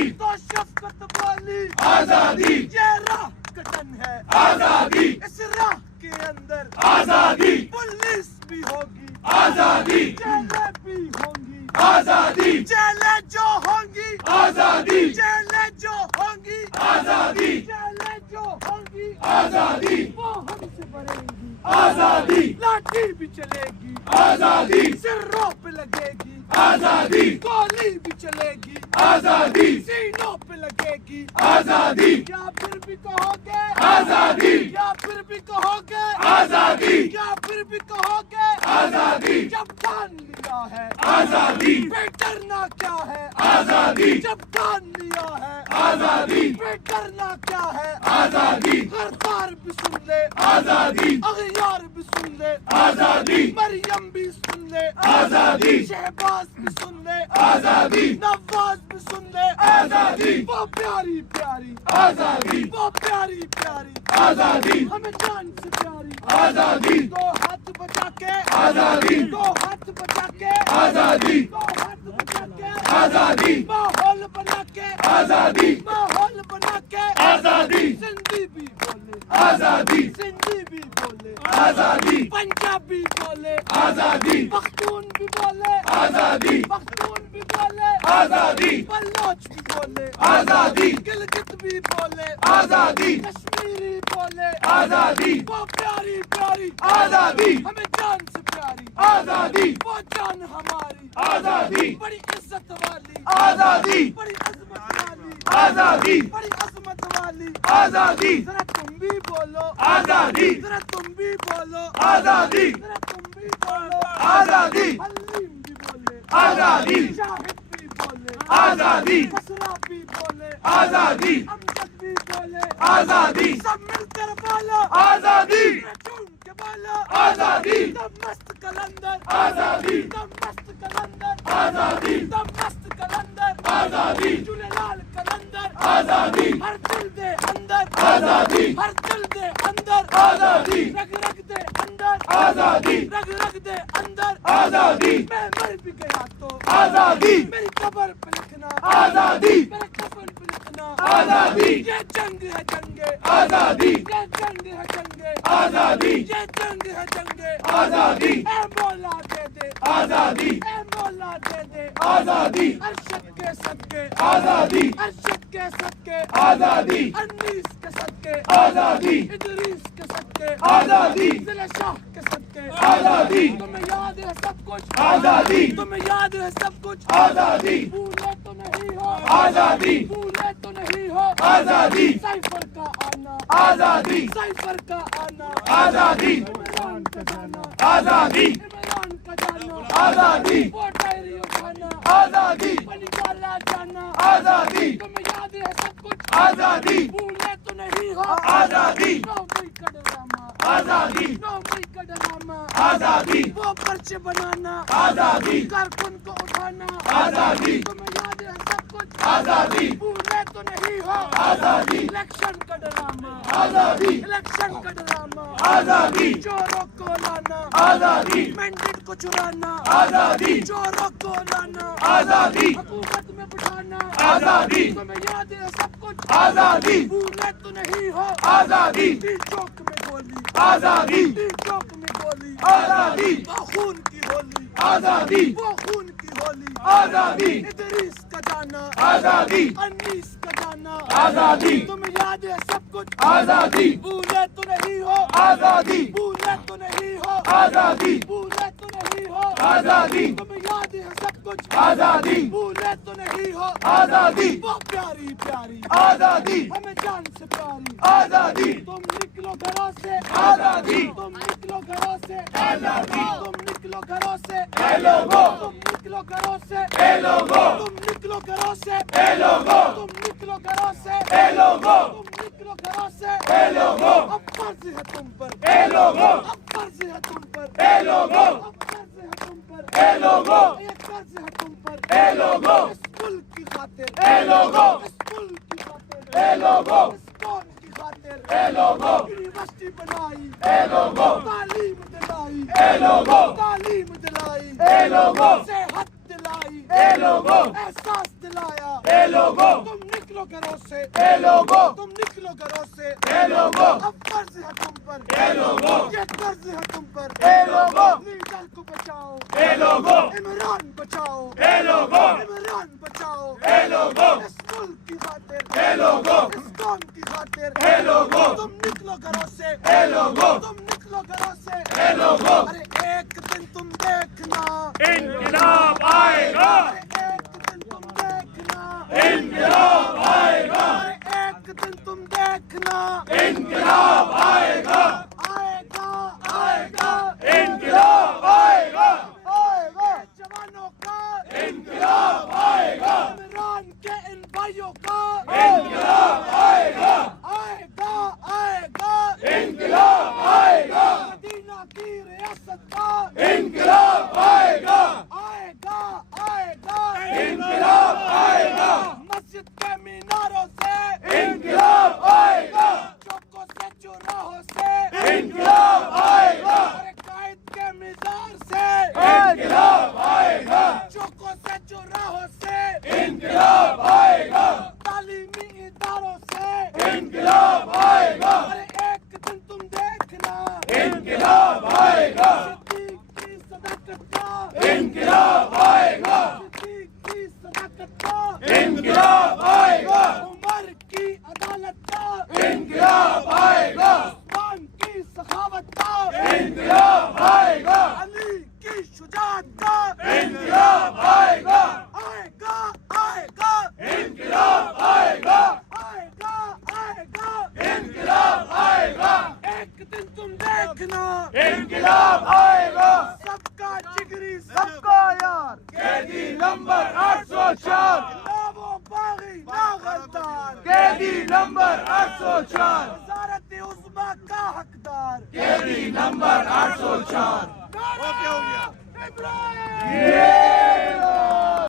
آزادی تو شفقت والی آزادی یہ راہ کٹن ہے آزادی اس راہ کے اندر آزادی پولیس بھی ہوگی آزادی جیلیں بھی ہوں گی آزادی جیلیں جو ہوں گی آزادی جیلیں جو ہوں گی آزادی جیلیں جو ہوں گی آزادی وہ ہم سے بھریں گی آزادی لاٹھی بھی چلے گی آزادی سروں پہ لگے گی آزادی گولی بھی چلے گی آزادی سینوں پہ لگے گی آزادی یا پھر بھی کہو گے آزادی یا پھر بھی کہو گے آزادی یا پھر بھی کہو گے آزادی جب ٹھان لیا ہے آزادی پھر ڈرنا کیا ہے آزادی جب ٹھان لیا ہے آزادی پھر ڈرنا کیا ہے آزادی غدار بھی سن لے آزادی اغیار بھی سن لے آزادی مریم بھی سن لے آزادی شہباز بھی سن لے آزادی نواز بھی سن لے آزادی وہ پیاری پیاری آزادی وہ پیاری پیاری آزادی ہمیں جان سے پیاری آزادی دو ہاتھ بچا کے آزادی دو ہاتھ بچا کے آزادی دو ہاتھ بچا کے آزادی ماحول بنا کے آزادی ماحول بنا کے آزادی سندھی بھی بولے آزادی سندھی بھی بولے آزادی پنجابی بولے آزادی پختون بھی بولے آزادی پختون بھی بولے آزادی بلوچ بھی بولے آزادی گلگت بھی بولے آزادی کشمیری بولے آزادی وہ پیاری پیاری آزادی ہمیں جان سے پیاری آزادی وہ جان ہماری آزادی بڑی عزت والی آزادی بڑی عظمت والی آزادی بڑی عظمت والی آزادی ذرا تم بھی بولو آزادی ذرا تم بھی بولو آزادی ذرا تم بھی بولو آزادی حلیم بھی بولے آزادی شاہد بھی بولے آزادی کسرا بھی بولے آزادی امجد بھی بولے آزادی سب مل کر بولو آزادی چون کے بولو آزادی دم مست کلندر آزادی دم مست کلندر آزادی دم مست کلندر آزادی جھولے لال کلندر آزادی ہر دل دے اندر آزادی ہر دل دے اندر آزادی رگ رگ دے اندر آزادی رگ رگ دے اندر آزادی میں مر بھی گیا تو آزادی میری قبر پہ لکھنا آزادی میرے کفن پہ لکھنا آزادی یہ جنگ ہے جنگے آزادی یہ جنگ ہے جنگے آزادی یہ جنگ ہے جنگے آزادی اے مولا دے دے آزادی اے مولا دے دے آزادی ارشد کے صدقے آزادی ارشد کے صدقے آزادی انیس کے صدقے آزادی ادریس کے صدقے آزادی ضلع شاہ کے صدقے آزادی تمہیں یاد ہے سب کچھ آزادی تمہیں یاد ہے سب کچھ آزادی بھولے تو نہیں ہو آزادی بھولے تو نہیں ہو آزادی سائفر کا آنا آزادی سائفر کا آنا آزادی عمران کا جانا آزادی عمران کا جانا آزادی وہ ڈائری اٹھانا آزادی پلی والا جانا آزادی تمہیں یاد ہے سب کچھ آزادی بھولے تو نہیں ہو آزادی 9 مئی کا ڈرامہ آزادی 9 مئی کا ڈرامہ آزادی وہ پرچے بنانا آزادی کارکن کو اٹھانا آزادی تمہیں یاد ہے سب کچھ آزادی بھولے تو نہیں ہو آزادی الیکشن کا ڈرامہ آزادی الیکشن کا ڈرامہ آزادی چوروں کو لانا آزادی مینڈیٹ کو چرانا آزادی چوروں کو لانا آزادی حکومت میں بٹھانا آزادی تمہیں یاد ہے سب کچھ آزادی بھولے تو نہیں ہو آزادی ٹی چوک میں گولی آزادی ٹی چوک میں گولی آزادی وہ خون کی ہولی آزادی وہ خون کی ہولی آزادی ادریس کا جانا آزادی انیس کا جانا آزادی تمہیں یاد ہے سب کچھ آزادی بھولے تو نہیں ہو آزادی بھولے تو نہیں ہو آزادی بھولے تو نہیں ہو آزادی تمہیں یاد ہے سب کچھ آزادی بھولے تو نہیں ہو آزادی وہ پیاری پیاری آزادی ہمیں جان سے پیاری آزادی تم نکلو گھروں سے آزادی تم نکلو گھروں سے آزادی تم نکلو گھروں سے اے لوگوں تم نکلو گھروں سے اے لوگوں تم نکلو گھروں سے اے لوگوں تم نکلو گھروں سے اے لوگوں تم نکلو گھروں سے اے لوگوں اب فرض ہے تم پر اے لوگوں اب فرض ہے تم پر اے لوگوں اب فرض ہے تم پر اے لوگوں ایک فرض ہے تم پر اے لوگوں اس ملک کی خاطر اے لوگوں اس ملک کی خاطر اے لوگوں اس قوم کی خاطر اے لوگوں یونیورسٹی بنائی اے لوگوں تعلیم دلائی اے لوگوں تعلیم دلائی اے لوگوں صحت دلائی اے لوگوں احساس دلایا اے لوگوں تم نکلو گھروں سے اے لوگوں تم نکلو گھروں سے اے لوگوں اب فرض ہے تم پر اے لوگوں یہ قرض ہے تم پر اے لوگوں لیڈر کو بچاؤ اے لوگوں عمران بچاؤ اے لوگوں عمران بچاؤ اے لوگوں اس ملک کی خاطر اے لوگوں اس قوم کی خاطر اے لوگوں تم نکلو گھروں سے اے لوگوں تم نکلو گھروں سے اے لوگوں ارے ایک دن تم دیکھنا انقلاب آئے گا ارے ایک دن تم دیکھنا انقلاب آئے گا ارے ایک دن تم دیکھنا انقلاب آئے گا آئے گا آئے گا انقلاب آئے گا آئے گا جوانوں کا انقلاب آئے گا عمران کے ان بھائیوں کا انقلاب آئے گا آئے گا آئے گا انقلاب آئے گا مدینہ کی ریاست کا انقلاب آئے گا آئے گا آئے گا انقلاب آئے گا مسجد کے میناروں سے انقلاب آئے گا چوکوں سے چوراہوں سے انقلاب آئے گا ارے قائد کے مزار سے انقلاب آئے گا چوکوں سے چوراہوں سے انقلاب آئے گا تعلیمی اداروں سے انقلاب آئے گا ارے ایک دن تم دیکھنا انقلاب آئے گا صدیق کی صداقت کا انقلاب آئے گا صدیق کی صداقت کا انقلاب آئے گا عمر کی عدالت کا انقلاب آئے گا عثمان کی سخاوت کا انقلاب آئے گا علی کی شجاعت کا انقلاب آئے گا آئے گا آئے گا انقلاب آئے گا آئے گا آئے گا انقلاب آئے گا ایک دن تم دیکھنا انقلاب آئے گا سب کا جگری سب کا یار قیدی نمبر 804 نہ وہ باغی نہ غدار قیدی نمبر 804 وزارت عظمیٰ کا حقدار قیدی نمبر 804 نعرہ ابراہیم یہ